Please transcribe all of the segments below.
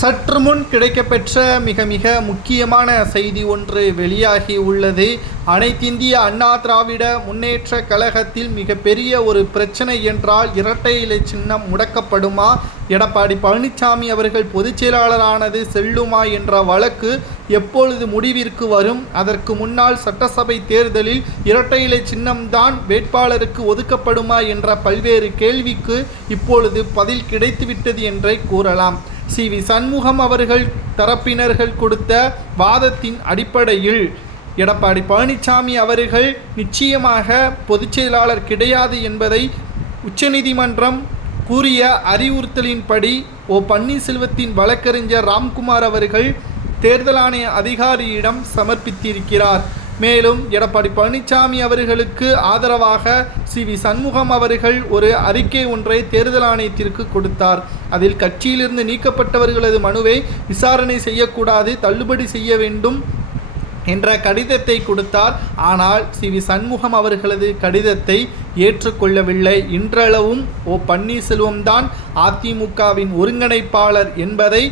சற்று முன் கிடைக்கப்பெற்ற மிக மிக முக்கியமான செய்தி ஒன்று வெளியாகி உள்ளது. அனைத்திந்திய அண்ணா திராவிட முன்னேற்ற கழகத்தில் மிகப்பெரிய ஒரு பிரச்சனை என்றால் இரட்டை இலை சின்னம் முடக்கப்படுமா? எடப்பாடி பழனிசாமி அவர்கள் பொதுச் செயலாளரானது செல்லுமா என்ற வழக்கு எப்பொழுது முடிவிற்கு வரும்? அதற்கு முன்னால் சட்டசபை தேர்தலில் இரட்டை இலை சின்னம்தான் வேட்பாளருக்கு ஒதுக்கப்படுமா என்ற பல்வேறு கேள்விக்கு இப்பொழுது பதில் கிடைத்துவிட்டது என்றே கூறலாம். சி வி சண்முகம் அவர்கள் தரப்பினர்கள் கொடுத்த வாதத்தின் அடிப்படையில் எடப்பாடி பழனிசாமி அவர்கள் நிச்சயமாக பொதுச் செயலாளர் கிடையாது என்பதை உச்சநீதிமன்றம் கூறிய அறிவுறுத்தலின்படி ஓ பன்னீர்செல்வத்தின் வழக்கறிஞர் ராம்குமார் அவர்கள் தேர்தல் ஆணைய அதிகாரியிடம் சமர்ப்பித்திருக்கிறார். மேலும் எடப்பாடி பழனிசாமி அவர்களுக்கு ஆதரவாக சி வி சண்முகம் அவர்கள் ஒரு அறிக்கை ஒன்றை தேர்தல் ஆணையத்திற்கு கொடுத்தார். அதில் கட்சியிலிருந்து நீக்கப்பட்டவர்களது மனுவை விசாரணை செய்யக்கூடாது தள்ளுபடி செய்ய வேண்டும் என்ற கடிதத்தை கொடுத்தார். ஆனால் சி வி சண்முகம் அவர்களது கடிதத்தை ஏற்றுக்கொள்ளவில்லை. இன்றளவும் ஓ பன்னீர்செல்வம்தான் அதிமுகவின் ஒருங்கிணைப்பாளர் என்பதை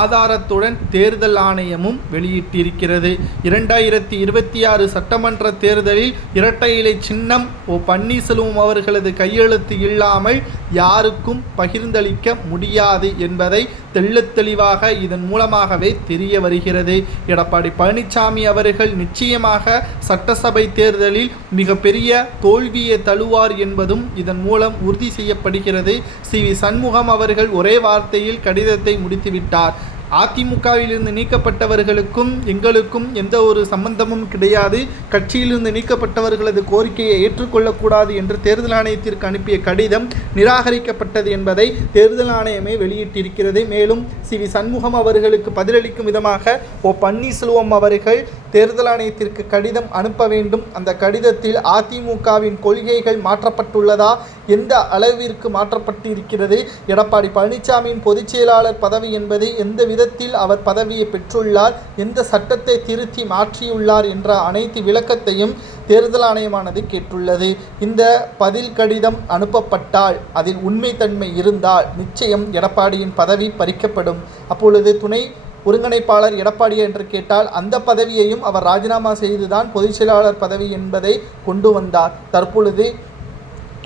ஆதாரத்துடன் தேர்தல் ஆணையமும் வெளியிட்டிருக்கிறது. இரண்டாயிரத்தி இருபத்தி ஆறு சட்டமன்ற தேர்தலில் இரட்டை இலை சின்னம் ஓ பன்னீர்செல்வம் அவர்களது கையெழுத்து இல்லாமல் யாருக்கும் பகிர்ந்தளிக்க முடியாது என்பதை தெள்ளத்தெளிவாக இதன் மூலமாகவே தெரிய வருகிறது. எடப்பாடி பழனிசாமி அவர்கள் நிச்சயமாக சட்டசபை தேர்தலில் மிகப்பெரிய தோல்வியை தழுவார் என்பதும் இதன் மூலம் உறுதி செய்யப்படுகிறது. சி. வி. சண்முகம் அவர்கள் ஒரே வார்த்தையில் கடிதத்தை முடித்துவிட்டார். அதிமுகவிலிருந்து நீக்கப்பட்டவர்களுக்கும் எங்களுக்கும் எந்த ஒரு சம்பந்தமும் கிடையாது. கட்சியிலிருந்து நீக்கப்பட்டவர்களது கோரிக்கையை ஏற்றுக்கொள்ளக்கூடாது என்று தேர்தல் ஆணையத்திற்கு அனுப்பிய கடிதம் நிராகரிக்கப்பட்டது என்பதை தேர்தல் ஆணையமே வெளியிட்டிருக்கிறது. மேலும் சி. வி. சண்முகம் அவர்களுக்கு பதிலளிக்கும் விதமாக ஓ. பன்னீர்செல்வம் அவர்கள் தேர்தல் ஆணையத்திற்கு கடிதம் அனுப்ப வேண்டும். அந்த கடிதத்தில் அதிமுகவின் கொள்கைகள் மாற்றப்பட்டுள்ளதா? எந்த அளவிற்கு மாற்றப்பட்டிருக்கிறது? எடப்பாடி பழனிசாமியின் பொதுச் செயலாளர் பதவி என்பது எந்த விதத்தில் அவர் பதவியை பெற்றுள்ளார்? எந்த சட்டத்தை திருத்தி மாற்றியுள்ளார் என்ற அனைத்து விளக்கத்தையும் தேர்தல் ஆணையமானது கேட்டுள்ளது. இந்த பதில் கடிதம் அனுப்பப்பட்டால் அதில் உண்மைத்தன்மை இருந்தால் நிச்சயம் எடப்பாடியின் பதவி பறிக்கப்படும். அப்பொழுது துணை ஒருங்கிணைப்பாளர் எடப்பாடி என்று கேட்டால் அந்த பதவியையும் அவர் ராஜினாமா செய்துதான் பொதுச் செயலாளர் பதவி என்பதை கொண்டு வந்தார். தற்பொழுது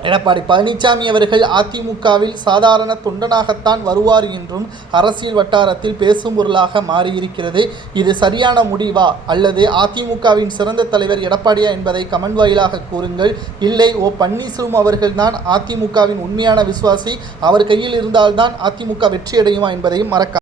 எடப்பாடி பழனிசாமி அவர்கள் அதிமுகவில் சாதாரண தொண்டனாகத்தான் வருவார் என்றும் அரசியல் வட்டாரத்தில் பேசும் பொருளாக மாறியிருக்கிறது. இது சரியான முடிவா? அல்லது அதிமுகவின் சிறந்த தலைவர் எடப்பாடியா என்பதை கமெண்ட் வாயிலாக கூறுங்கள். இல்லை ஓ பன்னீர்செல்வம் அவர்கள்தான் அதிமுகவின் உண்மையான விசுவாசி. அவர் கையில் இருந்தால்தான் அதிமுக வெற்றியடையுமா என்பதையும் மறக்க